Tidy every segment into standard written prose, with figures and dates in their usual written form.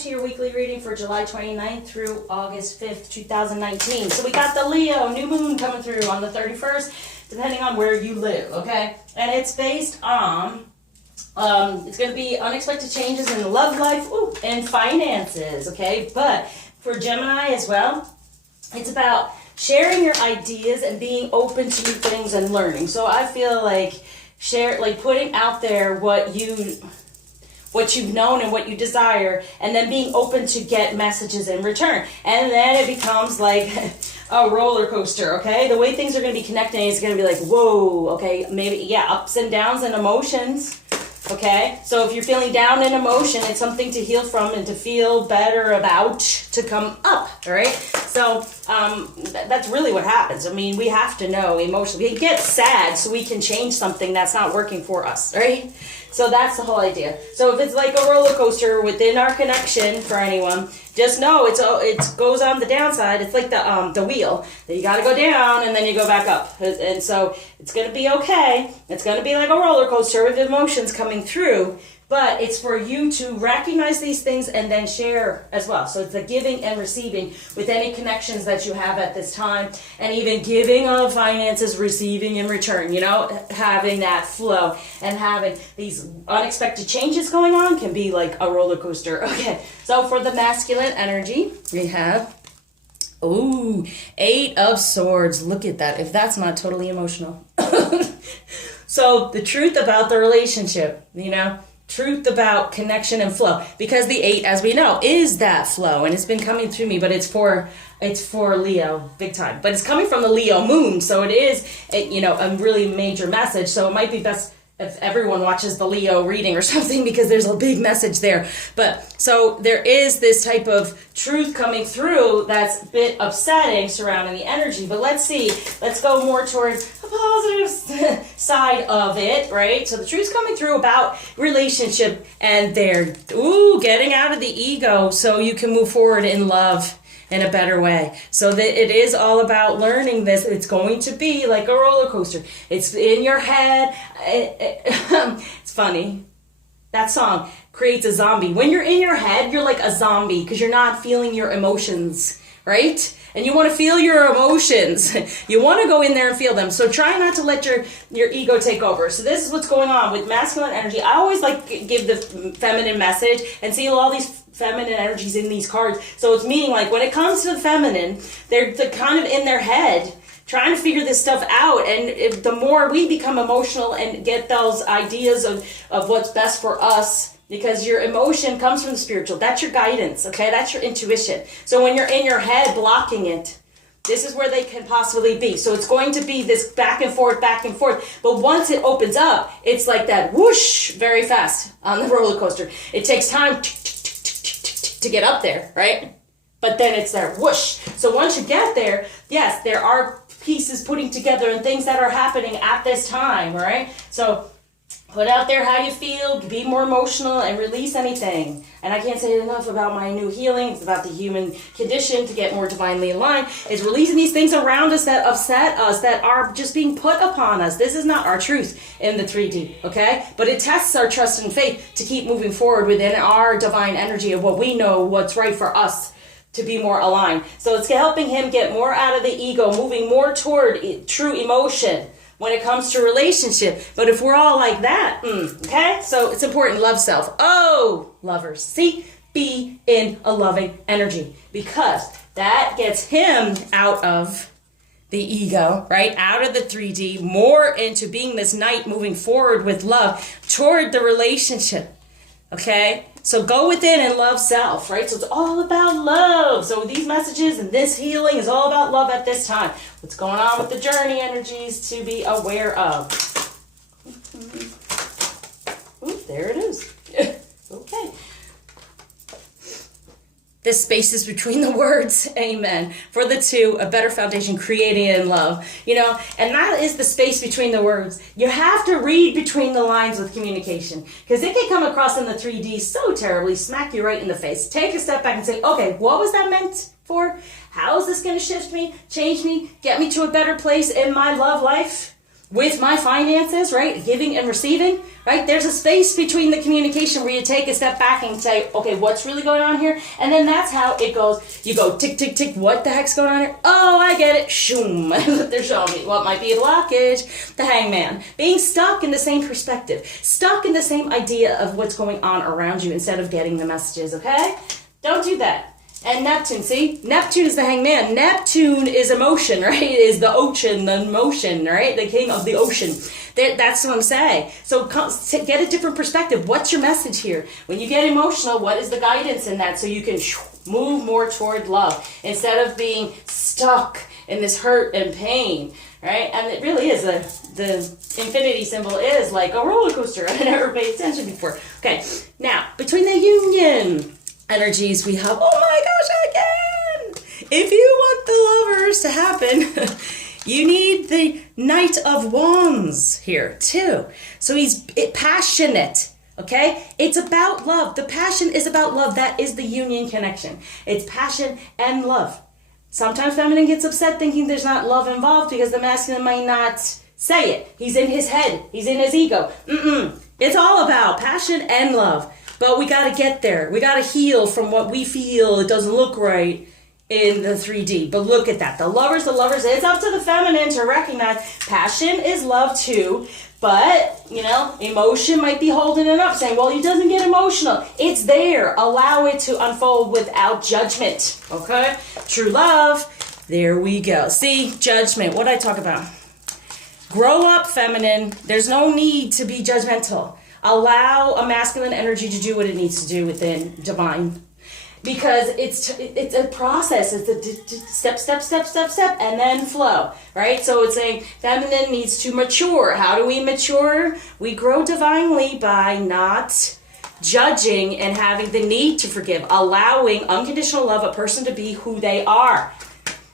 to your weekly reading for July 29th through August 5th, 2019. So we got the Leo new moon coming through on the 31st, depending on where you live, okay? And it's based on, it's going to be unexpected changes in love life and finances, okay? But for Gemini as well, it's about sharing your ideas and being open to new things and learning. So I feel like putting out there what you've known and what you desire, and then being open to get messages in return. And then it becomes like a roller coaster, okay? The way things are going to be connecting is going to be like, whoa, okay, maybe, yeah, ups and downs and emotions, okay? So if you're feeling down in emotion, it's something to heal from and to feel better about to come up, all right? So that's really what happens. I mean, we have to know emotionally. We get sad so we can change something that's not working for us, right? So that's the whole idea. So if it's like a roller coaster within our connection for anyone, just know it goes on the downside. It's like the wheel. You got to go down and then you go back up. And so it's going to be okay. It's going to be like a roller coaster with emotions coming through. But it's for you to recognize these things and then share as well. So it's the giving and receiving with any connections that you have at this time. And even giving of finances, receiving in return, you know, having that flow and having these unexpected changes going on can be like a roller coaster. Okay, so for the masculine energy, we have, 8 of Swords. Look at that, if that's not totally emotional. So the truth about the relationship, you know, truth about connection and flow, because the 8, as we know, is that flow, and it's been coming through me, but it's for Leo big time, but it's coming from the Leo moon, so it is a really major message. So it might be best if everyone watches the Leo reading or something, because there's a big message there. But so there is this type of truth coming through that's a bit upsetting surrounding the energy. But let's go more towards a positive side of it, right? So the truth's coming through about relationship, and they're getting out of the ego so you can move forward in love in a better way. So that it is all about learning this. It's going to be like a roller coaster. It's in your head. It's funny. That song creates a zombie. When you're in your head, you're like a zombie because you're not feeling your emotions, right? And you want to feel your emotions. You want to go in there and feel them. So try not to let your ego take over. So this is what's going on with masculine energy. I always like give the feminine message and see all these feminine energies in these cards. So it's meaning like when it comes to the feminine, they're kind of in their head trying to figure this stuff out. And the more we become emotional and get those ideas of what's best for us, because your emotion comes from the spiritual. That's your guidance, okay? That's your intuition. So when you're in your head blocking it, this is where they can possibly be. So it's going to be this back and forth. But once it opens up, it's like that whoosh, very fast on the roller coaster. It takes time to get up there, right? But then it's there whoosh. So once you get there, yes, there are pieces putting together and things that are happening at this time, right? So put out there how you feel, be more emotional, and release anything. And I can't say enough about my new healing. It's about the human condition to get more divinely aligned. It's releasing these things around us that upset us, that are just being put upon us. This is not our truth in the 3D, okay? But it tests our trust and faith to keep moving forward within our divine energy of what we know, what's right for us to be more aligned. So it's helping him get more out of the ego, moving more toward true emotion when it comes to relationship. But if we're all like that, okay? So it's important, love self. Oh, lovers, see? Be in a loving energy, because that gets him out of the ego, right? Out of the 3D, more into being this knight moving forward with love toward the relationship, okay? So go within and love self, right? So it's all about love. So these messages and this healing is all about love at this time. What's going on with the journey energies to be aware of. Ooh, there it is. Okay. The spaces between the words, amen. For the 2, a better foundation created in love. You know, and that is the space between the words. You have to read between the lines with communication, because it can come across in the 3D so terribly, smack you right in the face. Take a step back and say, okay, what was that meant for? How is this going to shift me, change me, get me to a better place in my love life? with my finances, right? Giving and receiving, right? There's a space between the communication where you take a step back and say, okay, what's really going on here? And then that's how it goes. You go tick, tick, tick. What the heck's going on here? Oh, I get it. Shoom. They're showing me what might be a blockage. The hangman. Being stuck in the same perspective. Stuck in the same idea of what's going on around you instead of getting the messages, okay? Don't do that. And Neptune, see? Neptune is the hangman. Neptune is emotion, right? It is the ocean, the motion, right? The king of the ocean. That's what I'm saying. So get a different perspective. What's your message here? When you get emotional, what is the guidance in that? So you can move more toward love instead of being stuck in this hurt and pain, right? And it really is, the infinity symbol is like a roller coaster. I never paid attention before. Okay, now, between the union energies we have, oh my gosh, again, if you want the lovers to happen, you need the Knight of Wands here too. So he's passionate, okay? It's about love. The passion is about love. That is the union connection. It's passion and love. Sometimes feminine gets upset thinking there's not love involved because the masculine might not say it. He's in his head. He's in his ego. It's all about passion and love. But we got to get there. We got to heal from what we feel it doesn't look right in the 3D. But look at that. The lovers, it's up to the feminine to recognize passion is love too. But, you know, emotion might be holding it up, saying, well, he doesn't get emotional. It's there. Allow it to unfold without judgment. Okay? True love. There we go. See, judgment. What did I talk about? Grow up, feminine. There's no need to be judgmental. Allow a masculine energy to do what it needs to do within divine. Because it's a process. It's a step, and then flow, right? So it's saying feminine needs to mature. How do we mature? We grow divinely by not judging and having the need to forgive. Allowing unconditional love a person to be who they are.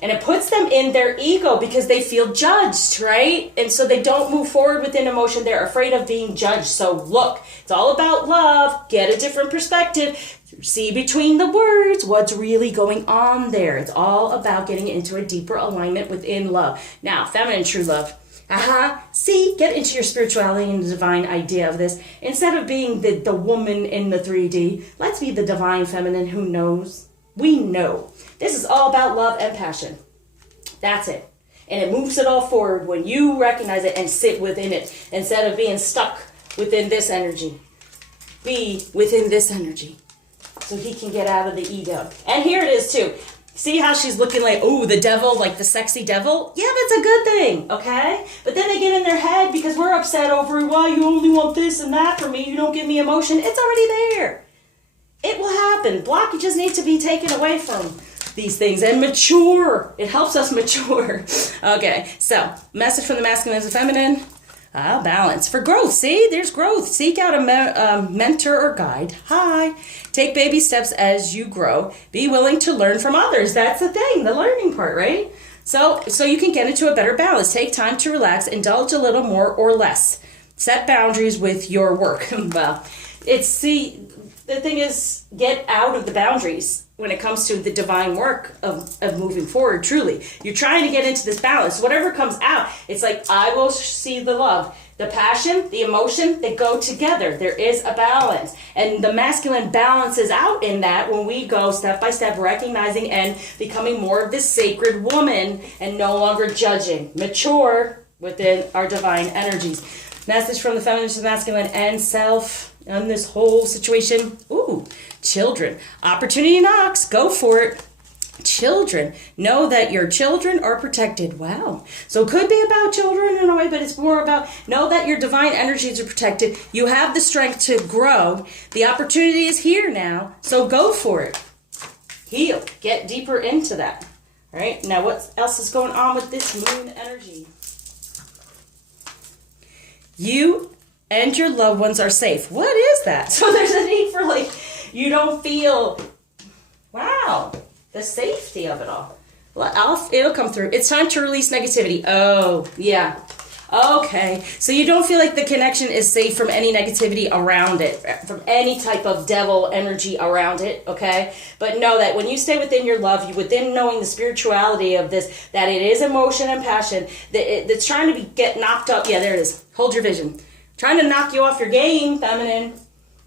And it puts them in their ego because they feel judged, right? And so they don't move forward within emotion. They're afraid of being judged. So look, it's all about love. Get a different perspective. See between the words what's really going on there. It's all about getting into a deeper alignment within love. Now, feminine true love. See, get into your spirituality and the divine idea of this. Instead of being the woman in the 3D, let's be the divine feminine who knows. We know. This is all about love and passion. That's it. And it moves it all forward when you recognize it and sit within it instead of being stuck within this energy. Be within this energy so he can get out of the ego. And here it is too. See how she's looking like, oh, the devil, like the sexy devil? Yeah, that's a good thing, okay? But then they get in their head because we're upset over, why you only want this and that from me, you don't give me emotion. It's already there. It will happen. Blockages need to be taken away from these things and mature. It helps us mature. Okay, so message from the masculine and the feminine. Balance for growth. See, there's growth. Seek out a mentor or guide. Take baby steps as you grow. Be willing to learn from others. That's the thing, the learning part, right? So you can get into a better balance. Take time to relax. Indulge a little more or less. Set boundaries with your work. Well, the thing is, get out of the boundaries when it comes to the divine work of moving forward, truly. You're trying to get into this balance. Whatever comes out, it's like, I will see the love. The passion, the emotion, they go together. There is a balance. And the masculine balances out in that when we go step by step, recognizing and becoming more of this sacred woman and no longer judging. Mature within our divine energies. Message from the feminine to the masculine and self on this whole situation. Ooh, children. Opportunity knocks. Go for it. Children. Know that your children are protected. Wow. So it could be about children in a way, but it's more about know that your divine energies are protected. You have the strength to grow. The opportunity is here now. So go for it. Heal. Get deeper into that. All right. Now what else is going on with this moon energy? You and your loved ones are safe. What is that? So there's a need for you don't feel, wow, the safety of it all. Well, it'll come through. It's time to release negativity. Oh, yeah. Okay, so you don't feel like the connection is safe from any negativity around it, from any type of devil energy around it, okay? But know that when you stay within your love, you within knowing the spirituality of this, that it is emotion and passion, that's trying to get knocked up. Yeah, there it is. Hold your vision. Trying to knock you off your game, feminine,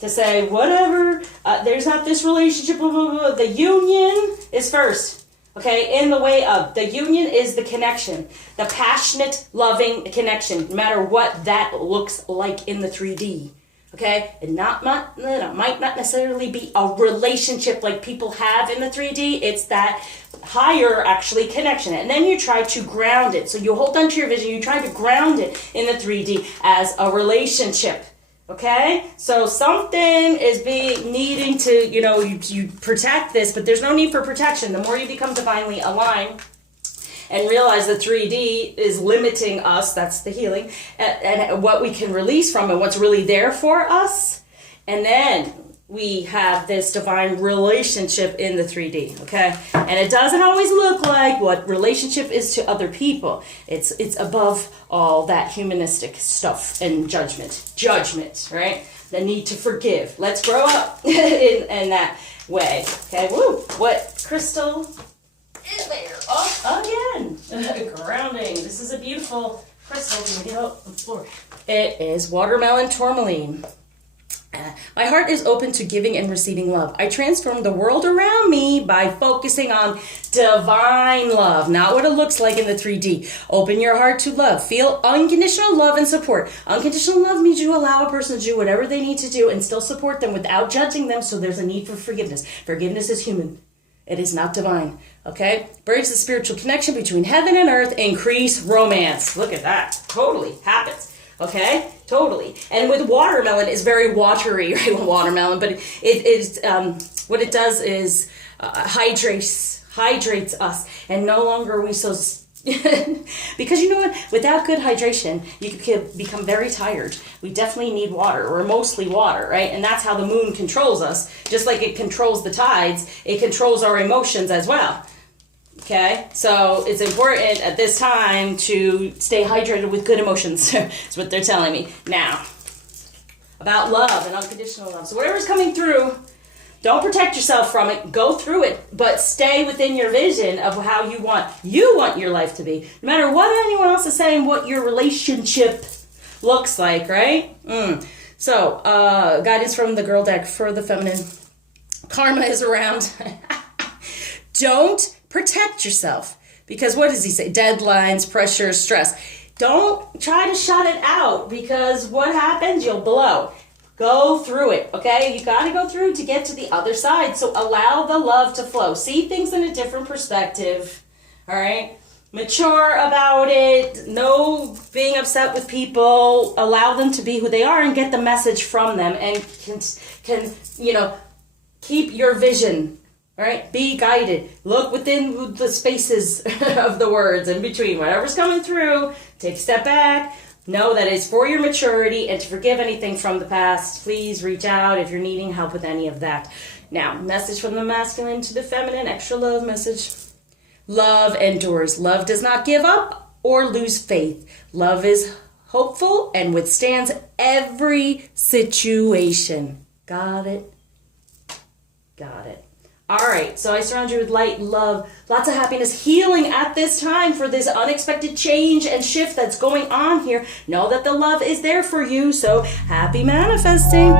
to say, whatever, there's not this relationship, blah, blah, blah. The union is first. Okay, in the way of the union is the connection, the passionate, loving connection, no matter what that looks like in the 3D. Okay, and might not necessarily be a relationship like people have in the 3D. It's that higher actually connection, and then you try to ground it. So you hold on to your vision, you try to ground it in the 3D as a relationship. Okay, so something is needing to, you protect this, but there's no need for protection. The more you become divinely aligned and realize the 3D is limiting us, that's the healing, and what we can release from and what's really there for us, and then we have this divine relationship in the 3D, okay? And it doesn't always look like what relationship is to other people. It's above all that humanistic stuff and judgment, right? The need to forgive. Let's grow up in that way, okay? Woo! What crystal is there? Oh, again, grounding. This is a beautiful crystal. Can we get out on the floor? It is watermelon tourmaline. My heart is open to giving and receiving love. I transform the world around me by focusing on divine love, not what it looks like in the 3D. Open your heart to love. Feel unconditional love and support. Unconditional love means you allow a person to do whatever they need to do and still support them without judging them, so there's a need for forgiveness. Forgiveness is human. It is not divine, okay? Breaks the spiritual connection between heaven and earth. Increase romance. Look at that. Totally happens. Okay, totally. And with watermelon, it's very watery, right? Watermelon, but it is what it does is hydrates us, and no longer are we so. Because you know what? Without good hydration, you could become very tired. We definitely need water. We're mostly water, right? And that's how the moon controls us. Just like it controls the tides, it controls our emotions as well. Okay, so it's important at this time to stay hydrated with good emotions. That's what they're telling me. Now, about love and unconditional love. So whatever's coming through, don't protect yourself from it. Go through it, but stay within your vision of how you want your life to be. No matter what anyone else is saying, what your relationship looks like, right? So, guidance from the girl deck for the feminine. Karma is around. Don't protect yourself, because what does he say? Deadlines, pressure, stress. Don't try to shut it out, because what happens? You'll blow. Go through it, okay? You got to go through to get to the other side. So allow the love to flow. See things in a different perspective, all right? Mature about it. No being upset with people. Allow them to be who they are and get the message from them, and can keep your vision. All right, be guided. Look within the spaces of the words in between. Whatever's coming through, take a step back. Know that it's for your maturity and to forgive anything from the past. Please reach out if you're needing help with any of that. Now, message from the masculine to the feminine, extra love message. Love endures. Love does not give up or lose faith. Love is hopeful and withstands every situation. Got it? Got it. All right, so I surround you with light, love, lots of happiness, healing at this time for this unexpected change and shift that's going on here. Know that the love is there for you, so happy manifesting.